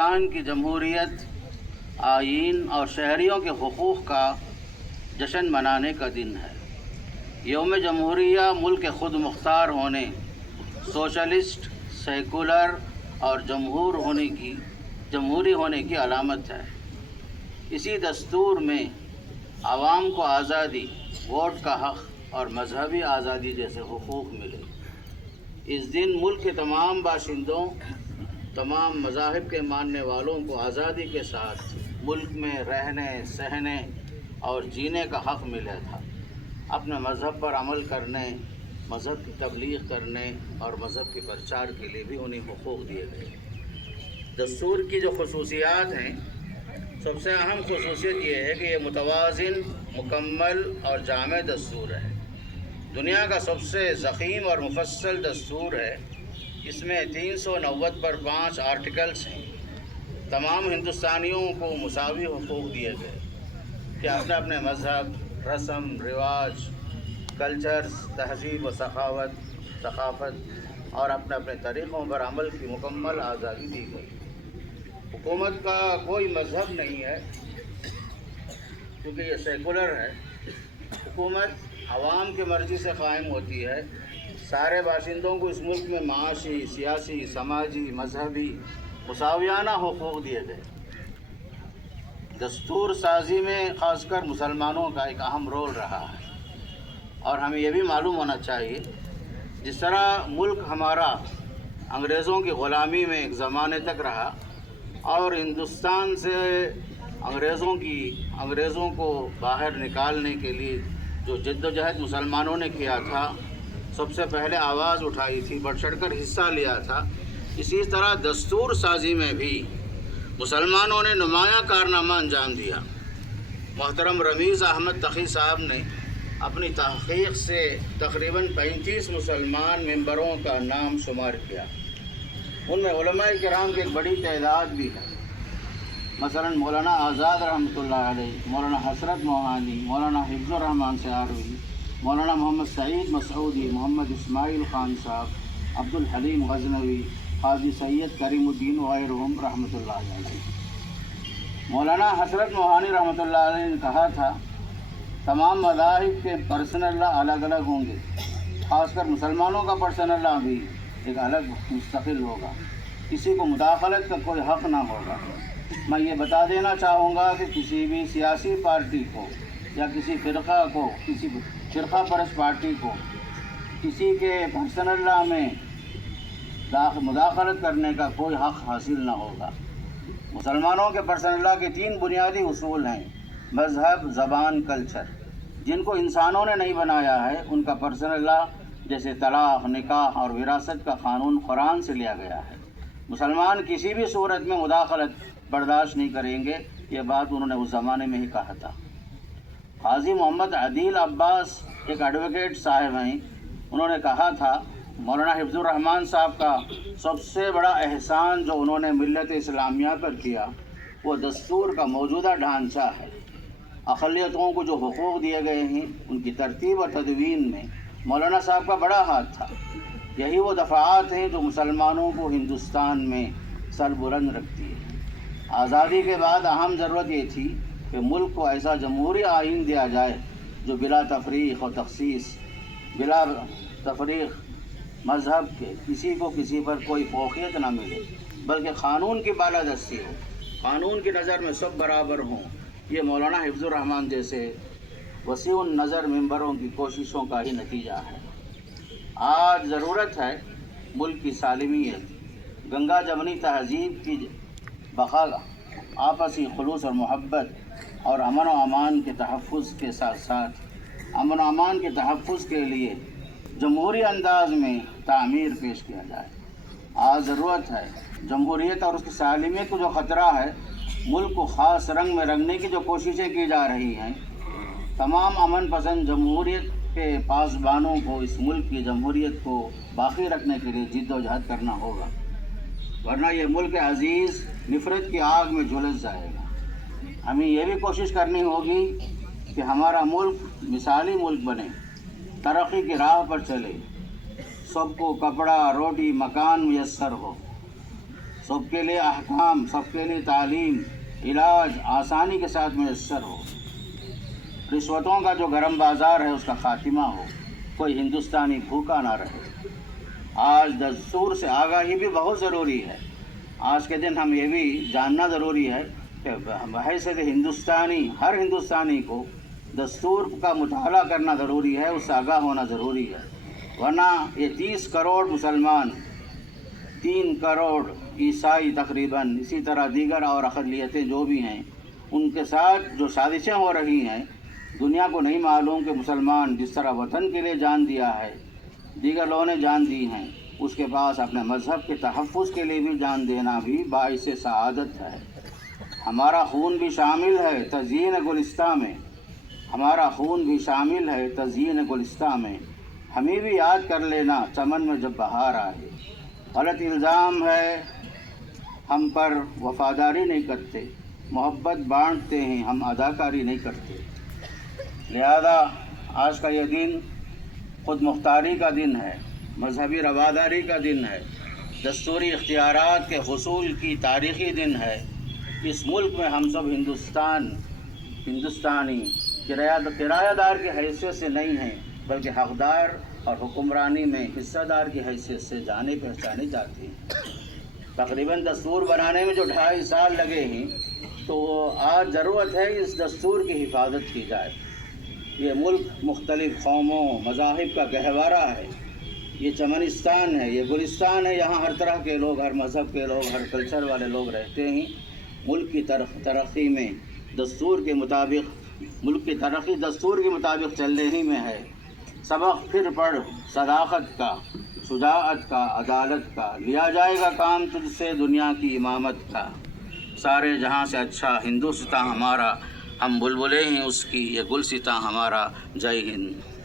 ہندوستان کی جمہوریت، آئین اور شہریوں کے حقوق کا جشن منانے کا دن ہے۔ یوم جمہوریہ ملک کے خود مختار ہونے، سوشلسٹ، سیکولر اور جمہوری ہونے کی علامت ہے۔ اسی دستور میں عوام کو آزادی، ووٹ کا حق اور مذہبی آزادی جیسے حقوق ملے۔ اس دن ملک کے تمام باشندوں، تمام مذاہب کے ماننے والوں کو آزادی کے ساتھ ملک میں رہنے، سہنے اور جینے کا حق ملا تھا۔ اپنے مذہب پر عمل کرنے، مذہب کی تبلیغ کرنے اور مذہب کے پرچار کے لیے بھی انہیں حقوق دیے گئے۔ دستور کی جو خصوصیات ہیں، سب سے اہم خصوصیت یہ ہے کہ یہ متوازن، مکمل اور جامع دستور ہے۔ دنیا کا سب سے ضخیم اور مفصل دستور ہے۔ اس میں 390 پر 5 آرٹیکلز ہیں۔ تمام ہندوستانیوں کو مساوی حقوق دیے گئے کہ اپنے اپنے مذہب، رسم، رواج، کلچرز، تہذیب و ثقافت اور اپنے اپنے طریقوں پر عمل کی مکمل آزادی دی گئی۔ حکومت کا کوئی مذہب نہیں ہے کیونکہ یہ سیکولر ہے۔ حکومت عوام کی مرضی سے قائم ہوتی ہے۔ سارے باشندوں کو اس ملک میں معاشی، سیاسی، سماجی، مذہبی مساویانہ حقوق دیے گئے۔ دستور سازی میں خاص کر مسلمانوں کا ایک اہم رول رہا ہے، اور ہمیں یہ بھی معلوم ہونا چاہیے جس طرح ملک ہمارا انگریزوں کی غلامی میں ایک زمانے تک رہا اور ہندوستان سے انگریزوں کو باہر نکالنے کے لیے جو جد و جہد مسلمانوں نے کیا تھا، سب سے پہلے آواز اٹھائی تھی، بڑھ چڑھ کر حصہ لیا تھا، اسی طرح دستور سازی میں بھی مسلمانوں نے نمایاں کارنامہ انجام دیا۔ محترم رمیز احمد تقی صاحب نے اپنی تحقیق سے تقریباً 35 مسلمان ممبروں کا نام شمار کیا۔ ان میں علماء کرام کی ایک بڑی تعداد بھی ہے، مثلا مولانا آزاد رحمۃ اللہ علیہ، مولانا حسرت موہانی، مولانا حفظ الرحمان سہاروی، مولانا محمد سعید مسعودی، محمد اسماعیل خان صاحب، عبد الحلیم غزنوی، قاضی سید کریم الدین وغیرہم رحمۃ اللہ علیہ۔ مولانا حسرت موہانی رحمۃ اللہ علیہ نے کہا تھا، تمام مذاہب کے پرسنل لا الگ الگ ہوں گے، خاص کر مسلمانوں کا پرسنل لا بھی ایک الگ مستقل ہوگا، کسی کو مداخلت کا کوئی حق نہ ہوگا۔ میں یہ بتا دینا چاہوں گا کہ کسی بھی سیاسی پارٹی کو یا کسی فرقہ کو، کسی فرقہ پرست پارٹی کو کسی کے پرسنل لا میں مداخلت کرنے کا کوئی حق حاصل نہ ہوگا۔ مسلمانوں کے پرسنل لا کے 3 بنیادی اصول ہیں: مذہب، زبان، کلچر۔ جن کو انسانوں نے نہیں بنایا ہے ان کا پرسنل لا جیسے طلاق، نکاح اور وراثت کا قانون قرآن سے لیا گیا ہے۔ مسلمان کسی بھی صورت میں مداخلت برداشت نہیں کریں گے، یہ بات انہوں نے اس زمانے میں ہی کہا تھا۔ قاضی محمد عدیل عباس ایک ایڈوکیٹ صاحب ہیں، انہوں نے کہا تھا، مولانا حفظ الرحمان صاحب کا سب سے بڑا احسان جو انہوں نے ملت اسلامیہ پر کیا وہ دستور کا موجودہ ڈھانچہ ہے۔ اقلیتوں کو جو حقوق دیے گئے ہیں ان کی ترتیب اور تدوین میں مولانا صاحب کا بڑا ہاتھ تھا۔ یہی وہ دفعات ہیں جو مسلمانوں کو ہندوستان میں سر بلند رکھتی ہے۔ آزادی کے بعد اہم ضرورت یہ تھی کہ ملک کو ایسا جمہوری آئین دیا جائے جو بلا تفریق و تخصیص، بلا تفریق مذہب کے کسی کو کسی پر کوئی فوقیت نہ ملے، بلکہ قانون کی بالادستی ہو، قانون کی نظر میں سب برابر ہوں۔ یہ مولانا حفظ الرحمان جیسے وسیع النظر ممبروں کی کوششوں کا ہی نتیجہ ہے۔ آج ضرورت ہے ملک کی سالمیت، گنگا جمنی تہذیب کی بقا، آپسی خلوص اور محبت اور امن و امان کے تحفظ کے ساتھ ساتھ امن و امان کے تحفظ کے لیے جمہوری انداز میں تعمیر پیش کیا جائے۔ آج ضرورت ہے جمہوریت اور اس کی سالمیت کو جو خطرہ ہے، ملک کو خاص رنگ میں رنگنے کی جو کوششیں کی جا رہی ہیں، تمام امن پسند جمہوریت کے پاسبانوں کو اس ملک کی جمہوریت کو باقی رکھنے کے لیے جد و جہد کرنا ہوگا، ورنہ یہ ملک عزیز نفرت کی آگ میں جھلس جائے گا۔ ہمیں یہ بھی کوشش کرنی ہوگی کہ ہمارا ملک مثالی ملک بنے، ترقی کی راہ پر چلے، سب کو کپڑا، روٹی، مکان میسر ہو، سب کے لیے احکام، سب کے لیے تعلیم، علاج آسانی کے ساتھ میسر ہو، رشوتوں کا جو گرم بازار ہے اس کا خاتمہ ہو، کوئی ہندوستانی بھوکا نہ رہے۔ آج دستور سے آگاہی بھی بہت ضروری ہے۔ آج کے دن ہم یہ بھی جاننا ضروری ہے کہ بحیثیت ہندوستانی، ہر ہندوستانی کو دستور کا مطالعہ کرنا ضروری ہے، اس سے آگاہ ہونا ضروری ہے، ورنہ یہ 30 کروڑ مسلمان، 3 کروڑ عیسائی تقریباً، اسی طرح دیگر اور اقلیتیں جو بھی ہیں، ان کے ساتھ جو سازشیں ہو رہی ہیں، دنیا کو نہیں معلوم کہ مسلمان جس طرح وطن کے لیے جان دیا ہے، دیگر لوگوں نے جان دی ہیں، اس کے پاس اپنے مذہب کے تحفظ کے لیے بھی جان دینا بھی باعث سعادت ہے۔ ہمارا خون بھی شامل ہے تزئین گلستاں میں، ہمارا خون بھی شامل ہے تزئین گلستاں میں، ہمیں بھی یاد کر لینا چمن میں جب بہار آئے۔ غلط الزام ہے ہم پر وفاداری نہیں کرتے، محبت بانٹتے ہیں ہم اداکاری نہیں کرتے۔ لہذا آج کا یہ دن خود مختاری کا دن ہے، مذہبی رواداری کا دن ہے، دستوری اختیارات کے حصول کی تاریخی دن ہے۔ اس ملک میں ہم سب ہندوستانی کرایہ دار کی حیثیت سے نہیں ہیں، بلکہ حقدار اور حکمرانی میں حصہ دار کی حیثیت سے جانے پہچانے جاتے ہیں۔ تقریباً دستور بنانے میں جو 2.5 سال لگے ہیں، تو آج ضرورت ہے اس دستور کی حفاظت کی جائے۔ یہ ملک مختلف قوموں، مذاہب کا گہوارہ ہے، یہ چمنستان ہے، یہ گلستان ہے، یہاں ہر طرح کے لوگ، ہر مذہب کے لوگ، ہر کلچر والے لوگ رہتے ہیں۔ ملک کی ترقی میں دستور کے مطابق، ملک کی ترقی دستور کے مطابق چلنے ہی میں ہے۔ سبق پھر پڑھ صداقت کا، شجاعت کا، عدالت کا، لیا جائے گا کام تجھ سے دنیا کی امامت کا۔ سارے جہاں سے اچھا ہندوستاں ہمارا، ہم بلبلیں ہیں اس کی، یہ گلستاں ہمارا۔ جے ہند۔